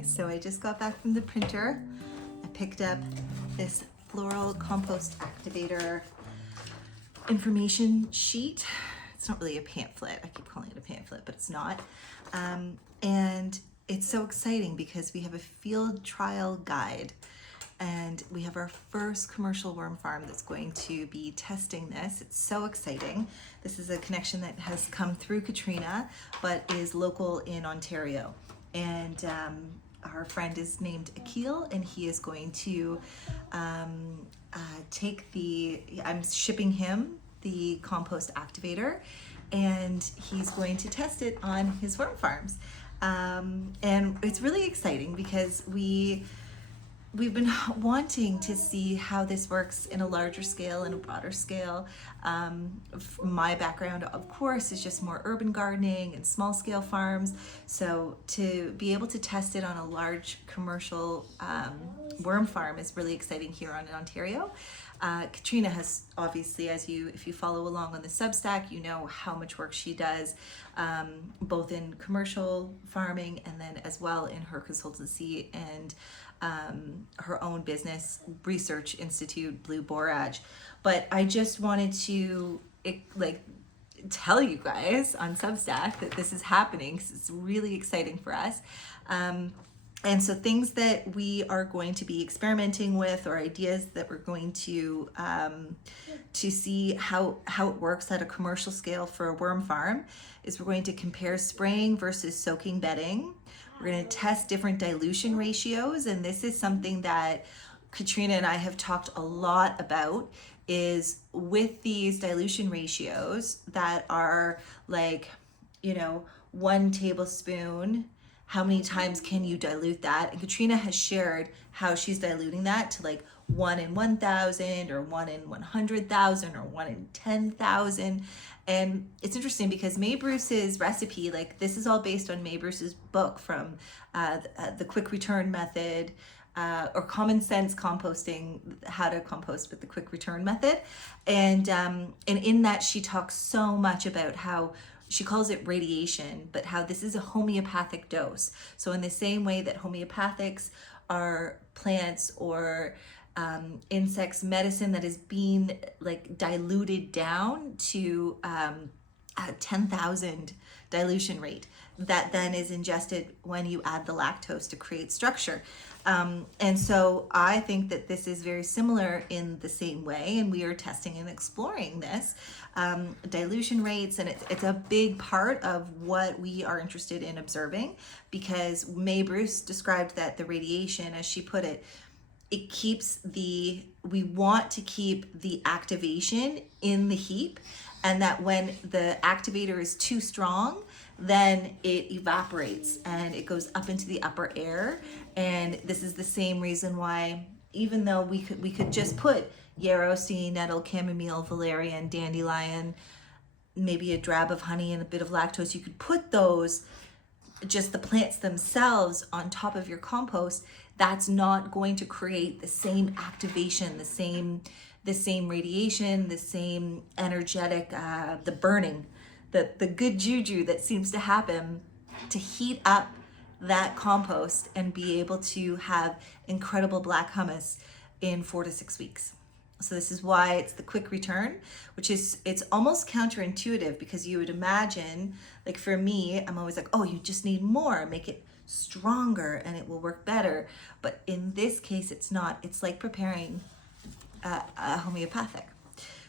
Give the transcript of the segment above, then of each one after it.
guys, so I just got back from the printer. I picked up this Floral Compost Activator information sheet. It's not really a pamphlet. I keep calling it a pamphlet, but it's not. And it's so exciting because we have a field trial guide and we have our first commercial worm farm that's going to be testing this. It's so exciting. This is a connection that has come through Katrina, but is local in Ontario. And our friend is named Akil, and he is going to I'm shipping him the Compost Activator, and he's going to test it on his worm farms. And it's really exciting because we've been wanting to see how this works in a larger scale and a broader scale. My background, of course, is just more urban gardening and small scale farms. So to be able to test it on a large commercial worm farm is really exciting here in Ontario. Katrina has obviously, if you follow along on the Substack, you know how much work she does, both in commercial farming and then as well in her consultancy and her own business, Research Institute, Blue Borage. But I just wanted to tell you guys on Substack that this is happening because it's really exciting for us. And so things that we are going to be experimenting with, or ideas that we're going to see how it works at a commercial scale for a worm farm, is we're going to compare spraying versus soaking bedding. We're going to test different dilution ratios, and this is something that Katrina and I have talked a lot about, is with these dilution ratios that are 1 tablespoon, how many times can you dilute that? And Katrina has shared how she's diluting that to 1 in 1,000 or 1 in 100,000 or 1 in 10,000. And it's interesting because Mae Bruce's recipe, this is all based on Mae Bruce's book from the quick return method, or common sense composting, how to compost with the quick return method. And in that she talks so much about how she calls it radiation, but how this is a homeopathic dose. So in the same way that homeopathics are plants or insects medicine that is being diluted down to a 10,000 dilution rate, that then is ingested when you add the lactose to create structure. And so I think that this is very similar in the same way, and we are testing and exploring this dilution rates, and it's a big part of what we are interested in observing, because Mae Bruce described that the radiation, as she put it, we want to keep the activation in the heap, and that when the activator is too strong, then it evaporates and it goes up into the upper air. And this is the same reason why, even though we could just put yarrow, sea nettle, chamomile, valerian, dandelion, maybe a drab of honey and a bit of lactose, you could put those, just the plants themselves, on top of your compost. That's not going to create the same activation, the same radiation, the same energetic, the burning, the good juju that seems to happen to heat up that compost and be able to have incredible black humus in 4 to 6 weeks. So this is why it's the quick return, it's almost counterintuitive, because you would imagine, for me, I'm always oh, you just need more, make it stronger and it will work better. But in this case, it's not. It's like preparing a homeopathic.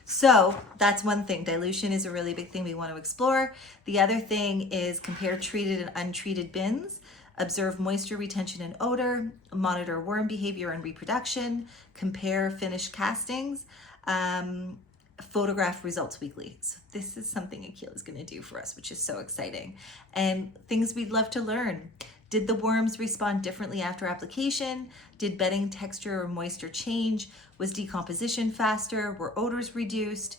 So that's one thing. Dilution is a really big thing we want to explore. The other thing is compare treated and untreated bins, observe moisture retention and odor, monitor worm behavior and reproduction, compare finished castings, photograph results weekly. So this is something Akil is going to do for us, which is so exciting. And things we'd love to learn. Did the worms respond differently after application? Did bedding texture or moisture change? Was decomposition faster? Were odors reduced?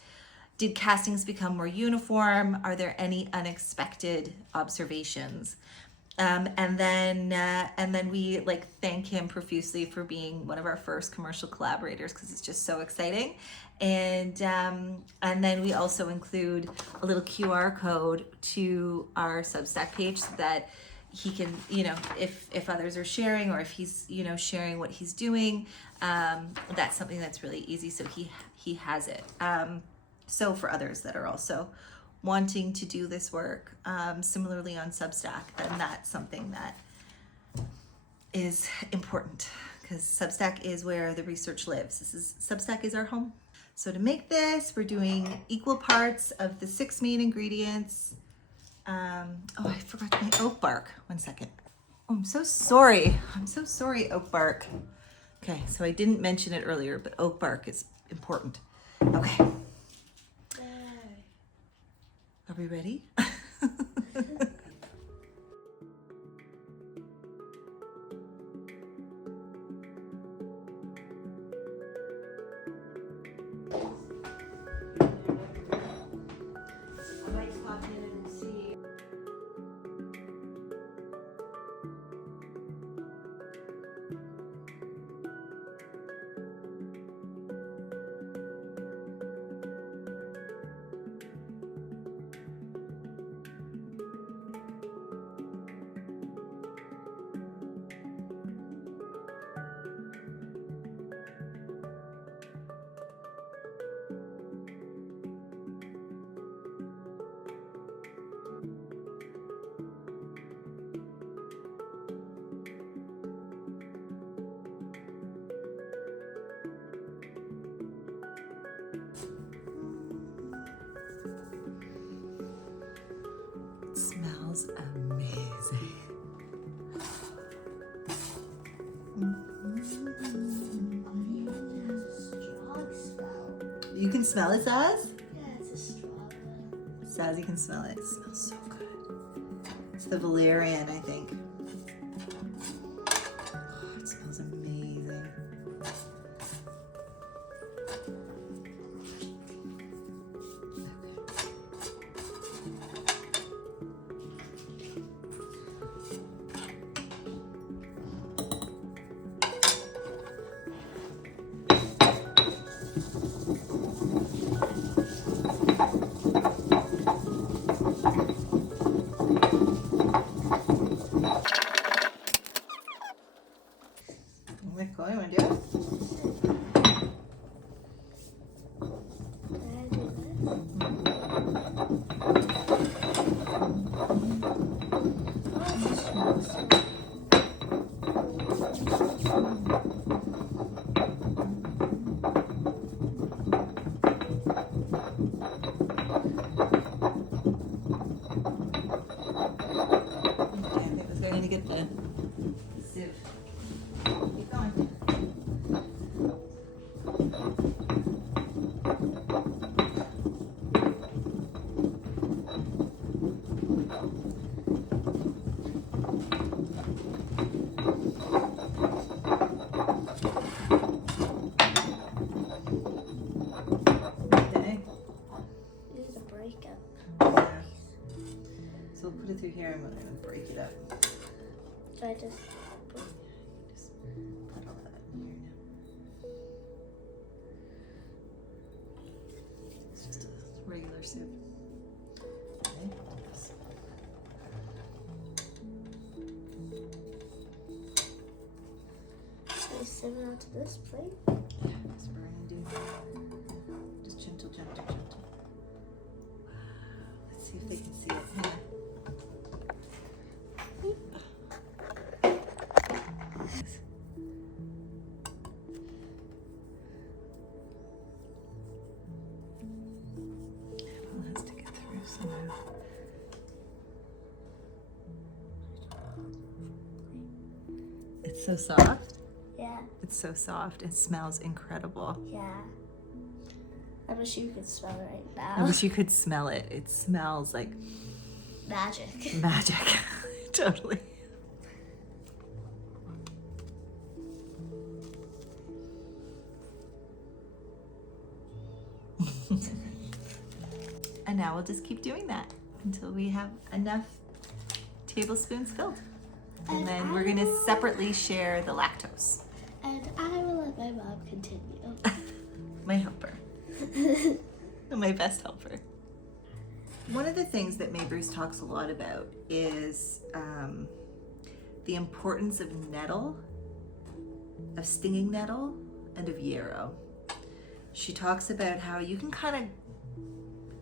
Did castings become more uniform? Are there any unexpected observations? And then we thank him profusely for being one of our first commercial collaborators, because it's just so exciting. And then we also include a little QR code to our Substack page so that he can, you know, if others are sharing, or if he's, you know, sharing what he's doing, that's something that's really easy. So he has it. So for others that are also wanting to do this work, similarly on Substack, then that's something that is important, because Substack is where the research lives. Substack is our home. So to make this, we're doing equal parts of the 6 main ingredients. Oh, I forgot my oak bark. One second. Oh, I'm so sorry. I'm so sorry, oak bark. Okay, so I didn't mention it earlier, but oak bark is important. Okay. Are we ready? Smells amazing. You can smell it, Saz? Yeah, it's a strawberry. Saz, you can smell it. It smells so good. It's the valerian, I think. Oh, it smells amazing. Through here, I'm going to break it up. So I just put all that in here now. It's just a regular soup. Okay. Should I send it onto this plate? Yeah, that's what we're going to do. Just gentle, gentle, gentle. Let's see if they can see it. Yeah. It's so soft. Yeah. It's so soft. It smells incredible. Yeah. I wish you could smell it right now. I wish you could smell it. It smells like magic. Magic. Totally. And now we'll just keep doing that until we have enough tablespoons filled. And then we're going to separately share the lactose. And I will let my mom continue. My helper. My best helper. One of the things that May Bruce talks a lot about is the importance of nettle, of stinging nettle, and of yarrow. She talks about how you can kind of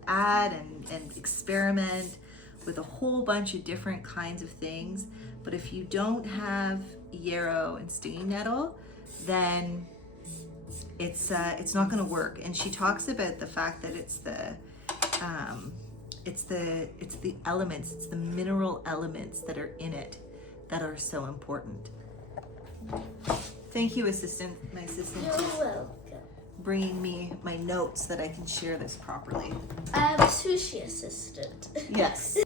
add and experiment with a whole bunch of different kinds of things, but if you don't have yarrow and stinging nettle, then it's not going to work. And she talks about the fact that it's the elements, it's the mineral elements that are in it that are so important. Thank you, assistant. My assistant You're is welcome. bringing me my notes so that I can share this properly. I'm a sushi assistant. Yes.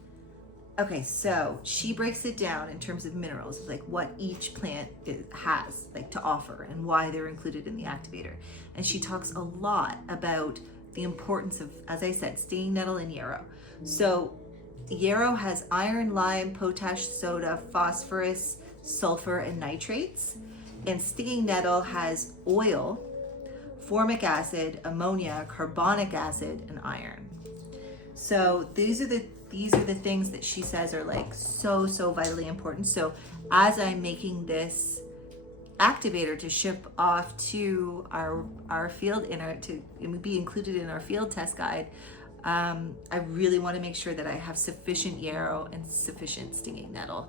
Okay, so she breaks it down in terms of minerals, like what each plant has like to offer and why they're included in the activator. And she talks a lot about the importance of, as I said, stinging nettle and yarrow. So yarrow has iron, lime, potash, soda, phosphorus, sulfur, and nitrates. And stinging nettle has oil, formic acid, ammonia, carbonic acid, and iron. So these are the things that she says are like so vitally important. So as I'm making this activator to ship off to our field to be included in our field test guide, I really want to make sure that I have sufficient yarrow and sufficient stinging nettle.